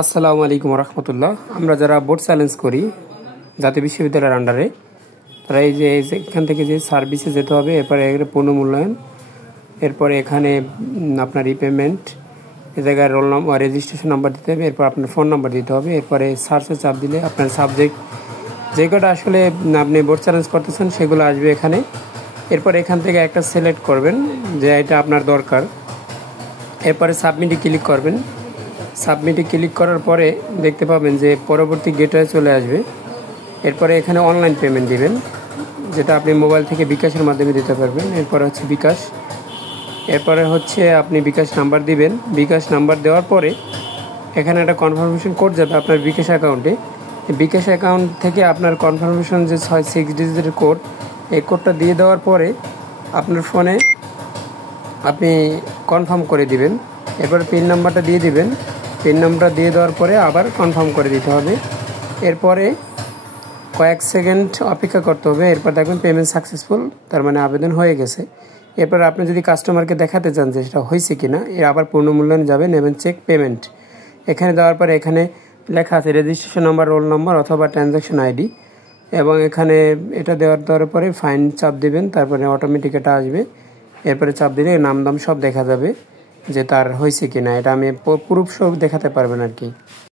আসসালামু আলাইকুম রহমতুল্লাহ। আমরা যারা বোর্ড চ্যালেঞ্জ করি জাতীয় বিশ্ববিদ্যালয়ের আন্ডারে, তারা এই যে এখান থেকে যে সার্ভিসে যেতে হবে, এরপরে পুনর্মূল্যায়ন, এরপরে এখানে আপনার রিপেমেন্ট, এ জায়গায় রোল নম্বর রেজিস্ট্রেশন নাম্বার দিতে হবে, এরপর আপনার ফোন নাম্বার দিতে হবে, এরপরে সার্চে চাপ দিলে আপনার সাবজেক্ট যে কটা আসলে আপনি বোর্ড চ্যালেঞ্জ করতেছেন সেগুলো আসবে এখানে। এরপর এখান থেকে একটা সিলেক্ট করবেন যে এটা আপনার দরকার, এরপরে সাবমিটে ক্লিক করবেন। সাবমিটে ক্লিক করার পরে দেখতে পাবেন যে পরবর্তী গেটওয়ে চলে আসবে। এরপরে এখানে অনলাইন পেমেন্ট দিবেন, যেটা আপনি মোবাইল থেকে বিকাশের মাধ্যমে দিতে পারবেন। এরপরে হচ্ছে বিকাশ, এরপরে হচ্ছে আপনি বিকাশ নাম্বার দিবেন। বিকাশ নাম্বার দেওয়ার পরে এখানে একটা কনফার্মেশন কোড যাবে আপনার বিকাশ অ্যাকাউন্টে। বিকাশ অ্যাকাউন্ট থেকে আপনার কনফার্মেশন যে 6 ডিজিটের কোড, এই কোডটা দিয়ে দেওয়ার পরে আপনার ফোনে আপনি কনফার্ম করে দিবেন। এরপর পিন নাম্বারটা দিয়ে দিবেন। পিন নাম্বারটা দিয়ে দেওয়ার পরে আবার কনফার্ম করে দিতে হবে। এরপরে কয়েক সেকেন্ড অপেক্ষা করতে হবে। এরপর দেখবেন পেমেন্ট সাকসেসফুল, তার মানে আবেদন হয়ে গেছে। এরপর আপনি যদি কাস্টমারকে দেখাতে চান যে সেটা হয়েছে কিনা, এর আবার পুনর্মূল্যায়ন যাবেন এবং চেক পেমেন্ট এখানে দেওয়ার পরে এখানে লেখা আছে রেজিস্ট্রেশন নাম্বার, রোল নম্বর অথবা ট্রানজ্যাকশন আইডি, এবং এখানে এটা দেওয়ার পরে ফাইন চাপ দিবেন। তারপরে অটোমেটিক এটা আসবে। এরপরে চাপ দিলে নাম দাম সব দেখা যাবে যে তার হয়েছে কিনা। এটা আমি প্রুফ সহ দেখাতে পারবেন আর কি।